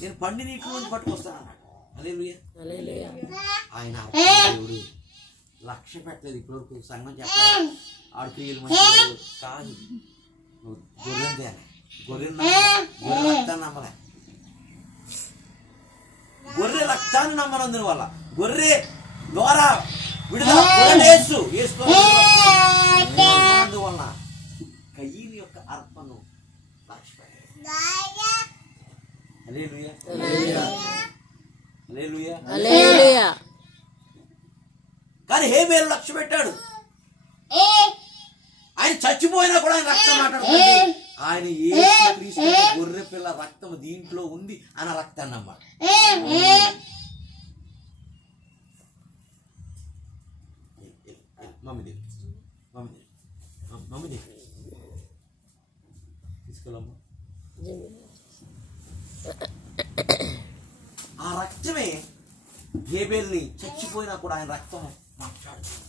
నేను పండి నీటిలో పట్టుకొస్తాను అన్నాడు. హల్లెలూయా. ఆయన దేవుడు లక్ష్య పెట్టలేదు ఇప్పటివరకు. సంఘం చెప్పలేదు ఆడు క్రియలు మంచి కాదు. నువ్వు గొర్రె రక్తాన్ని నమ్మలే. గొర్రె రక్తాన్ని నమ్మనందున వల్ల గొర్రె ద్వారా విడుదల వలన కయీను యొక్క అర్పణను లక్ష్య పెట్టలేదు. హల్లెలూయా. హల్లెలూయా. కానీ హేబేలు లక్ష్య పెట్టాడు. ఆయన చచ్చిపోయినా కూడా ఆయన రక్తం మాట్లాడుతుంది. ఆయన యేసుక్రీస్తు గొర్రె పిల్ల రక్తం దీంట్లో ఉంది అన్న రక్తాన్ని నమ్మాడు. మమ్మీ తీసుకెళ్ళమ్మా. ఆ రక్తమే హేబేల్ని చచ్చిపోయినా కూడా ఆయన రక్తం మాట్లాడుతుంది.